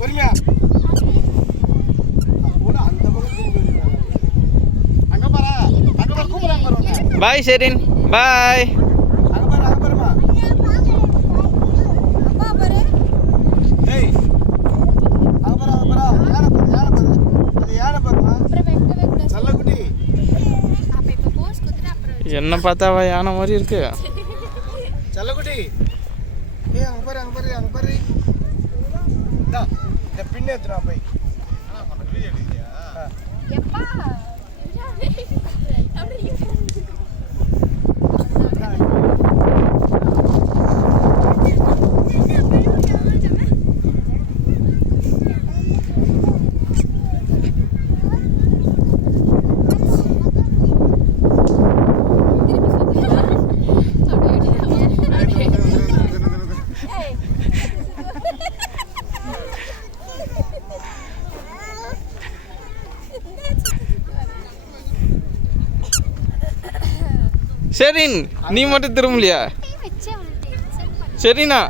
பொறுமையா அந்த அங்க பாரு கூப்பிடுறாங்க பாருங்க. பாய் ஷெரின், பாய். அங்க பாருமா. அப்பா பாரு. ஏய் அங்க பாரு யானை பாரு. அது யானை பாருமா. அப்புறம் வெட்டவே கூடாது. நல்ல குட்டி. அப்ப இப்ப போஸ் குத்துறா அப்புறம். என்ன பார்த்தாவா யானை மாதிரி இருக்கு. செல்லக்குட்டி. ஏய் அங்க பாரு. இந்த பின்ன ஏத்துறா போய். வீடியோ எடுக்கிறியா? எப்பா. ஷெரின், நீ மட்டும் திரும்பலையா? வெச்சே அவனுக்கு ஷெரினா